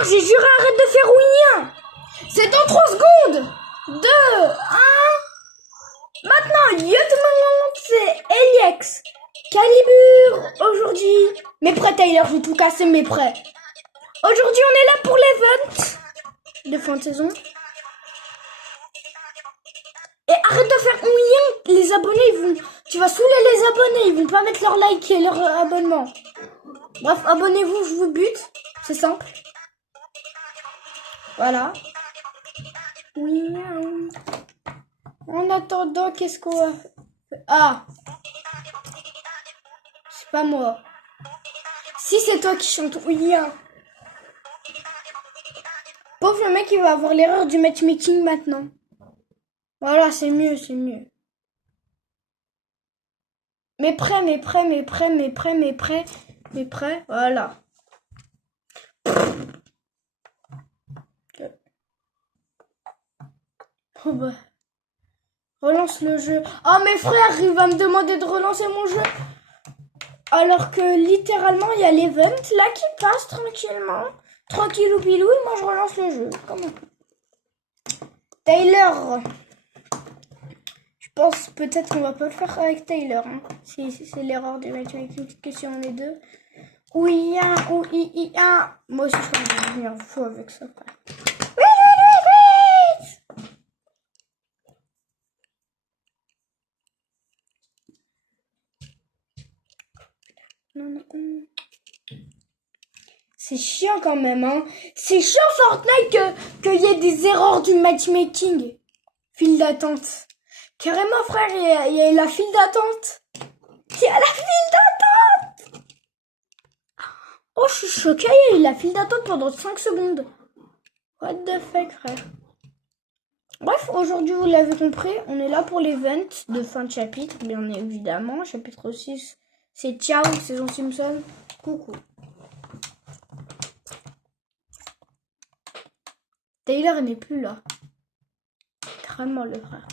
Taylor, j'ai juré, arrête de faire oui. C'est dans 3 secondes. 2, 1. Maintenant, yo tout le monde, c'est Eliex. Calibur, aujourd'hui. Mais prêt, Taylor, je vais tout casser, mes prêts. Aujourd'hui, on est là pour l'event de fin de saison. Et arrête de faire oui, les abonnés, ils vont... Tu vas saouler les abonnés, ils vont pas mettre leur like et leur abonnement. Bref, abonnez-vous, je vous bute. C'est simple. Voilà. Oui. En attendant, qu'est-ce qu'on va faire? Ah. C'est pas moi. Si c'est toi qui chante, oui. Pauvre le mec, il va avoir l'erreur du matchmaking maintenant. Voilà, c'est mieux, c'est mieux. Mais prêt, voilà. Oh bah. Relance le jeu. Oh mes frères, il va me demander de relancer mon jeu. Alors que littéralement, il y a l'event là qui passe tranquillement. Tranquillou pilou, et moi je relance le jeu. Comment? Taylor. Je pense peut-être qu'on va pas le faire avec Taylor. Hein. Si c'est l'erreur du matchmaking, que si on est deux. Oui, oui. Moi aussi, je pense que je vais venir fou avec ça. Non. C'est chiant quand même, hein. C'est chiant Fortnite qu'il y ait des erreurs du matchmaking. File d'attente. Carrément, frère, il y a la file d'attente. Il y a la file d'attente. Oh, je suis choquée, il y a eu la file d'attente pendant 5 secondes. What the fuck, frère. Bref, aujourd'hui, vous l'avez compris, on est là pour l'event de fin de chapitre, bien évidemment. Chapitre 6, c'est ciao, saison Simpson. Coucou. Taylor, il n'est plus là. Carrément, le frère.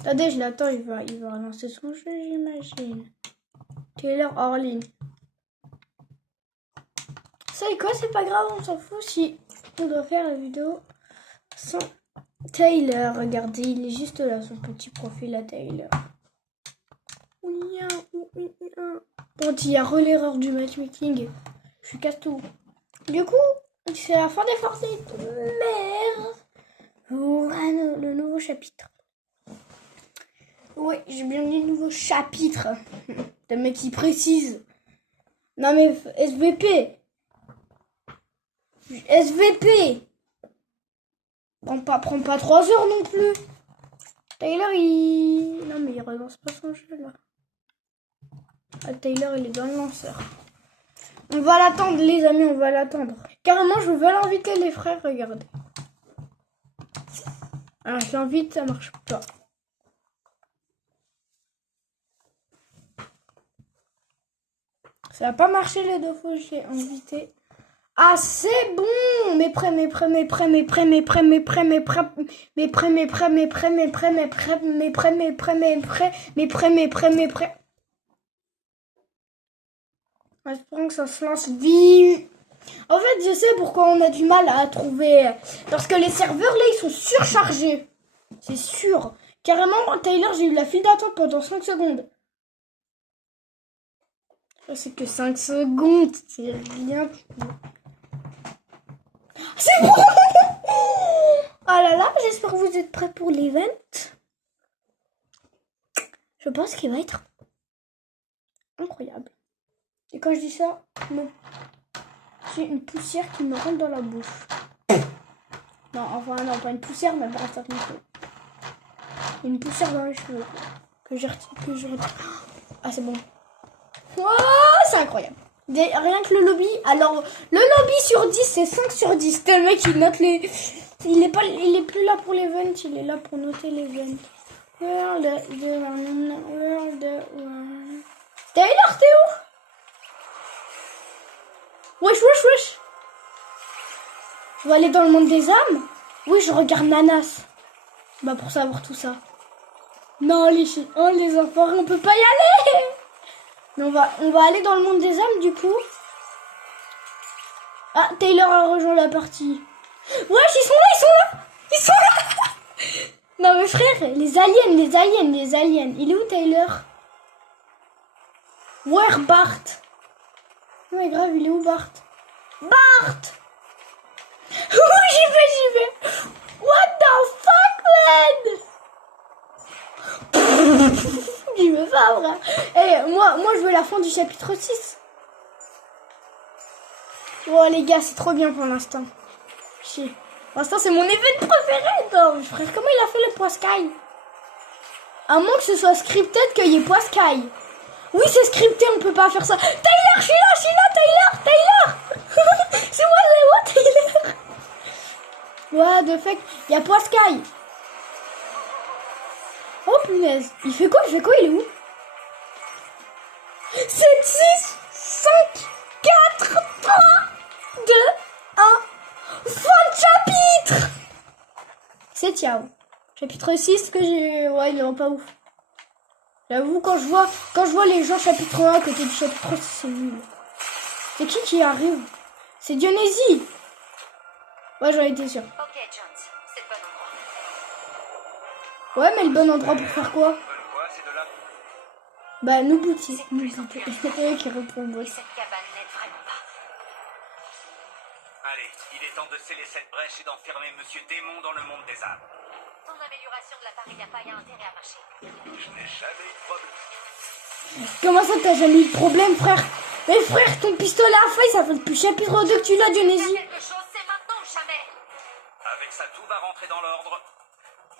Attendez, je l'attends, il va relancer son jeu, j'imagine. Taylor hors ligne. Ça et quoi, c'est pas grave, on s'en fout si on doit faire la vidéo sans Taylor. Regardez, il est juste là, son petit profil à Taylor. Bon, il y a l'erreur du matchmaking. Je casse tout. Du coup, c'est la fin des Fortnite. Merde. Voilà le nouveau chapitre. Oui, j'ai bien dit nouveau chapitre. Le mec qui précise. Non mais SVP. SVP. Prends pas 3 heures non plus. Taylor Non mais il relance pas son jeu là. Ah, Taylor il est dans le lanceur. On va l'attendre les amis, on va l'attendre. Carrément je veux l'inviter les frères, regardez. Alors je l'invite, ça marche pas. Ça va pas marcher les deux fois, j'ai invité. Ah c'est bon. Mes prêts. Espérons que ça se lance vite. En fait, je sais pourquoi on a du mal à trouver. Parce que les serveurs là, ils sont surchargés. C'est sûr. Carrément, Taylor, j'ai eu la file d'attente pendant 5 secondes. C'est que 5 secondes, c'est rien. C'est bon. Oh là là, j'espère que vous êtes prêts pour l'event. Je pense qu'il va être incroyable. Et quand je dis ça, non. J'ai une poussière qui me rentre dans la bouche. Non, enfin non, pas une poussière, mais bref, ça fait une poussière dans les cheveux. Que je retire. Ah, c'est bon. Oh, c'est incroyable. Rien que le lobby. Alors, le lobby sur 10, c'est 5 sur 10. Le mec, il note les... Il est plus là pour l'event, il est là pour noter l'event. Taylor, t'es où? Wesh. Je vais aller dans le monde des âmes. Oui, je regarde Nanas. Bah, pour savoir tout ça. Non, les enfants, on peut pas y aller. Mais on va aller dans le monde des âmes, du coup. Ah, Taylor a rejoint la partie. Wesh, ils sont là, ils sont là. Ils sont là. Non mais frère, les aliens. Il est où Taylor? Where Bart? Ouais grave, il est où Bart? Bart! Oh, j'y vais. What the fuck, man? J'y vais pas, frère. Eh, moi, je veux la fin du chapitre 6. Oh, les gars, c'est trop bien pour l'instant. Chier. Pour l'instant, c'est mon événement préféré. Non, frère, comment il a fait le poiscaille? À moins que ce soit scripté qu'il y ait poiscaille. Oui, c'est scripté, on peut pas faire ça. Taylor, je suis là, Taylor. C'est moi, Taylor. What the fuck? Il y a poiscaille. Oh punaise. Il fait quoi? Il est où? 7, 6, 5, 4, 3, 2, 1. Fin de chapitre. C'est ciao. Chapitre 6 que j'ai... Ouais, il est pas ouf. J'avoue, quand je vois les gens chapitre 1 à côté du chapitre 6, c'est nul. C'est qui arrive? C'est Dionysie. Ouais, j'en étais sûr. Ok, Jones, c'est le bon endroit. Ouais, mais le bon endroit pour faire quoi? Bah, nous boutis. C'est eux qui répond boss. Cette cabane n'aide vraiment pas. Allez, il est temps de sceller cette brèche et d'enfermer Monsieur Démon dans le monde des âmes. Ton amélioration de l'appareil à paille a intérêt à marcher. Je n'ai jamais eu de problème. Comment ça, t'as jamais eu de problème, frère? Mais frère, ton pistolet à feuille, ça fait depuis chapitre 2 que tu l'as, Dionysie. Quelque chose, c'est maintenant ou jamais. Avec ça, tout va rentrer dans l'ordre.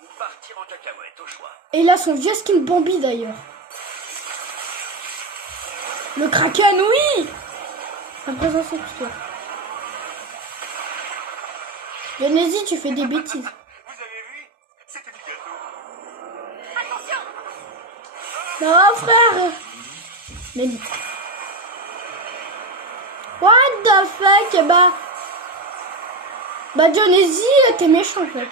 Ou partir en cacahuète, au choix. Et là, son vieux skin Bambi, d'ailleurs. Le Kraken, oui. La présence c'est toi. Dionysie, tu fais des bêtises. Vous avez vu? C'était du gâteau. Attention. Non, frère. Mais... What the fuck? Bah Dionysie, t'es méchant, en fait.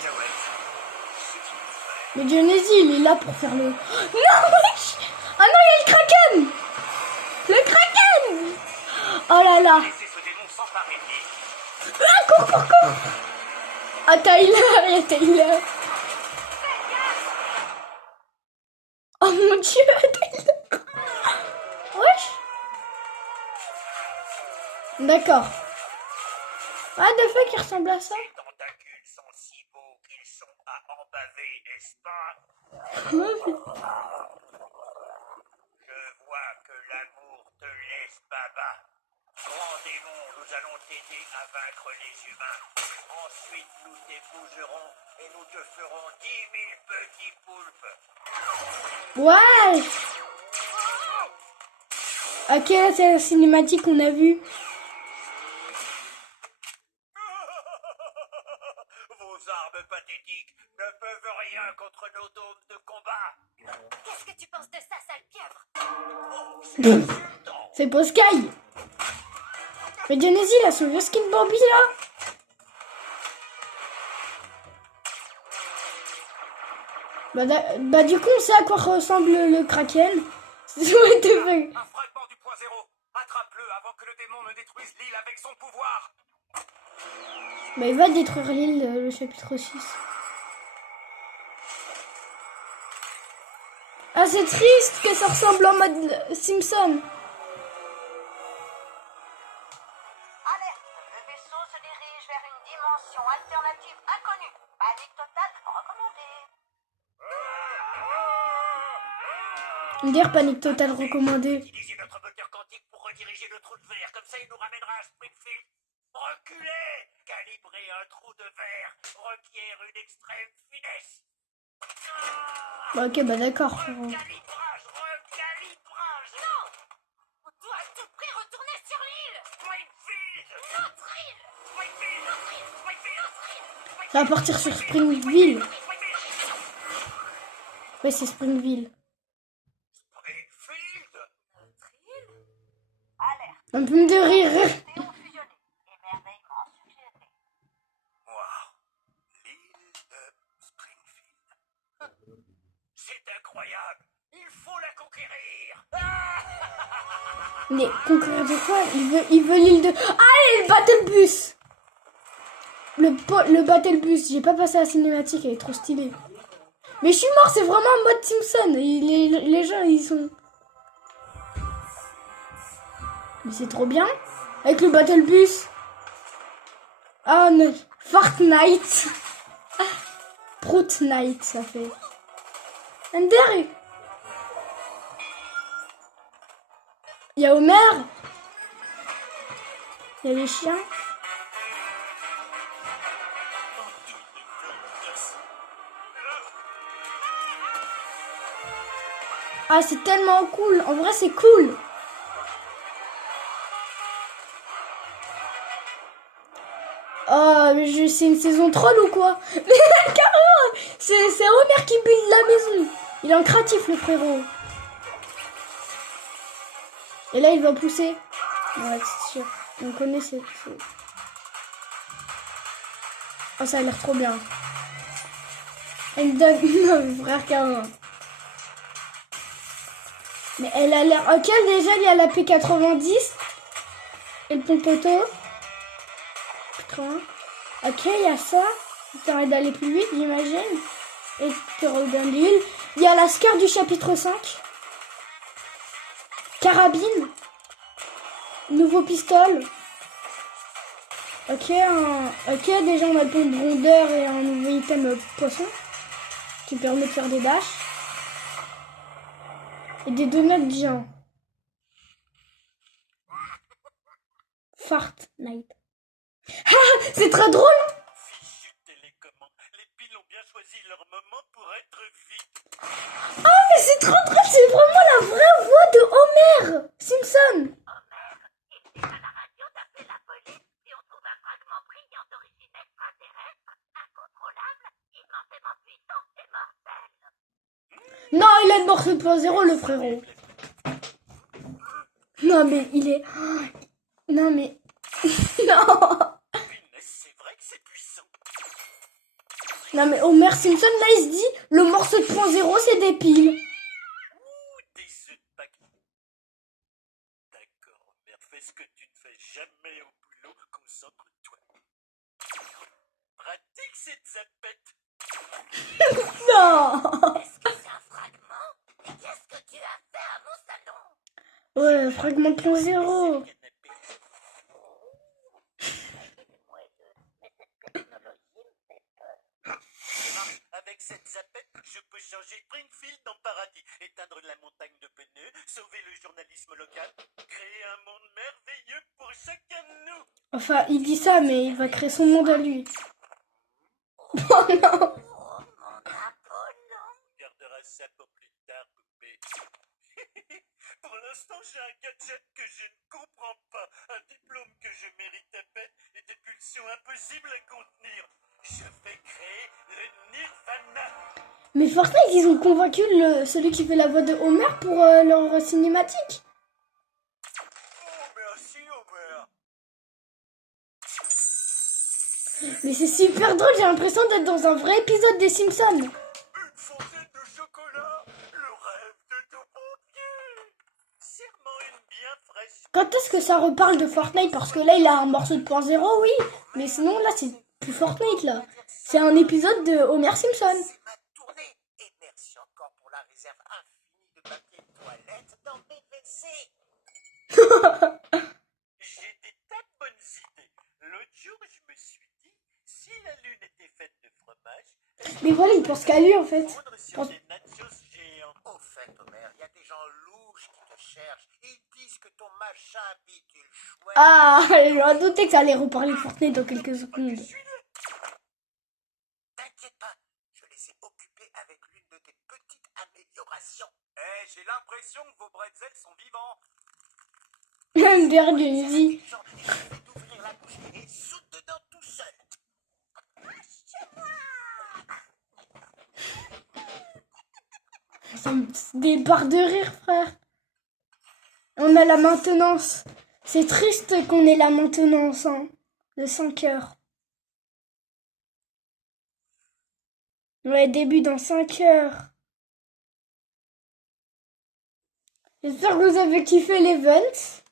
Mais Dionysie, il est là pour faire le... Non, wesh. Ah non, il y a le Kraken. Le Kraken. Oh là là. Laissez ce démon s'emparer de lui. Ah, cours. Ah, Tyler, il y a Tyler. Oh mon dieu, Tyler. Wesh. D'accord. Ah, de fait qu'il ressemble à ça. Les tentacules sont si beaux qu'ils sont à embaver, n'est-ce pas? Je vois que l'amour te laisse baba. Grand démon, nous allons t'aider à vaincre les humains. Ensuite, nous t'épouserons et nous te ferons 10 000 petits poulpes. Ouais. Ok, là, c'est la cinématique qu'on a vue. Vos armes pathétiques ne peuvent rien contre nos dômes de combat. Qu'est-ce que tu penses de ça, sale pieuvre? C'est pour Sky. Mais Dionysie, là, son vieux skin Bambi, là. Bah du coup, on sait à quoi ressemble le Kraken. C'est what the fuck. Un fragment du point zéro. Attrape-le avant que le démon ne détruise l'île avec son pouvoir. Bah il va détruire l'île, le chapitre 6. Ah, c'est triste que ça ressemble en mode Simpson. Alerte! Le vaisseau se dirige vers une dimension alternative inconnue. Panique totale recommandée. Dire panique totale recommandée. Utilisez notre moteur quantique pour rediriger le trou de verre. Comme ça, il nous ramènera à Springfield. Reculez! Calibrer un trou de verre requiert une extrême finesse. Bah, ok, bah d'accord. Recalibrage! Non! On doit à tout prix retourner sur l'île! Springfield! Notre île! Springfield! Notre île! Notre île! Ça va partir sur Springville. Ouais, c'est Springville. Springfield! Notre île? Alerte! Un peu de rire. Théon fusionné. Émerveillement suggéré. Moi, l'île de Springfield. C'est incroyable! Il faut la conquérir! Mais conquérir de quoi? Il veut l'île de... Ah, Battle Bus. Le Battle Bus, j'ai pas passé la cinématique, elle est trop stylée. Mais je suis mort, c'est vraiment en mode Simpson. Les gens, ils sont... Mais c'est trop bien. Avec le Battle Bus. Ah non. Fortnite. Proutnite, ça fait. Ender. Il y a Homer. Il y a les chiens. Ah, c'est tellement cool. En vrai, c'est cool. Oh, c'est une saison troll ou quoi? Mais carrément, c'est Homer qui build la maison. Il est en créatif, le frérot. Et là, il va pousser. Ouais, c'est sûr. On connaît cette... Oh, ça a l'air trop bien. Elle me donne... Non, frère, carrément. Mais elle a l'air... Ok, déjà, il y a la P90. Et le pompoto. Ok, il y a ça. Ça permet d'aller plus vite, j'imagine. Et te redonne l'huile. Il y a la Scar du chapitre 5. Carabine. Nouveau pistolet. Ok, déjà on a le pompe rondeur et un nouveau item poisson. Qui permet de faire des dashs. Et des donuts géants. Fortnite. Ah, c'est très drôle. Fichu télécommande. Les piles ont bien choisi leur moment pour être vite. Ah, mais c'est trop drôle. C'est vraiment la vraie voix de Homer Simpson. Non, il est mort 7.0 le frérot. Non mais il est... Non mais... Non. C'est vrai que c'est puissant. Non mais Homer Simpson là il se dit le morceau 7.0 c'est des piles. Ouh, des œufs de Pâques. D'accord, merde, fais ce que tu ne fais jamais au boulot, concentre-toi. Pratique cette zapette. Non. Est-ce que c'est un fragment? Et qu'est-ce que tu as fait à mon salon? Ouais, fragment 0. Avec cette zapette, je peux changer Springfield en paradis, éteindre la montagne de pneus, sauver le journalisme local, créer un monde merveilleux pour chacun de nous. Enfin, il dit ça, mais il va créer son monde à lui. Oh non. Oh, mon Apollon! On gardera ça pour plus tard, poupée. Pour l'instant, j'ai un gadget que je ne comprends pas, un diplôme que je mérite à peine et des pulsions impossibles à contenir. Je vais créer le Nirvana. Mais Fortnite, ils ont convaincu celui qui fait la voix de Homer pour leur cinématique. Oh, merci, Homer. Mais c'est super drôle, j'ai l'impression d'être dans un vrai épisode des Simpsons. Une fontaine de chocolat, le rêve de tout pompier. Serment une bien fraîche. Quand est-ce que ça reparle de Fortnite? Parce que là, il a un morceau de point zéro, oui. Mais sinon, là, c'est plus Fortnite, là. C'est un épisode de Homer Simpson. C'est ma tournée. Et merci encore pour la réserve infinie de papier de toilette dans mes WC. J'ai des tas de bonnes idées. L'autre jour, je me suis dit, si la lune était faite de fromage, Mais voilà, il pense qu'à lui, en fait. fondre sur des nachos géants. Au fait, Homer, il y a des gens louches qui te cherchent. Ils disent que ton machin bidule chouette. Ah, j'aurais douté que ça allait reparler de Fortnite dans quelques secondes. T'inquiète pas, je les ai occupés avec l'une de tes petites améliorations. Eh, j'ai l'impression que vos bretzels sont vivants. Berg, il dit. Il suffit d'ouvrir la bouche et il saute dedans tout seul. Ça me des barres de rire, frère. On a la maintenance. C'est triste qu'on ait la maintenance, hein. De 5 heures. Ouais, début dans 5 heures. J'espère que vous avez kiffé l'event.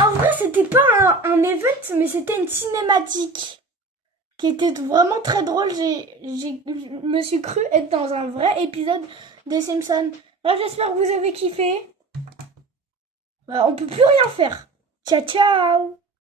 En vrai, c'était pas un event, mais c'était une cinématique qui était vraiment très drôle. Je me suis cru être dans un vrai épisode des Simpsons. Bref, j'espère que vous avez kiffé. On peut plus rien faire. Ciao, ciao!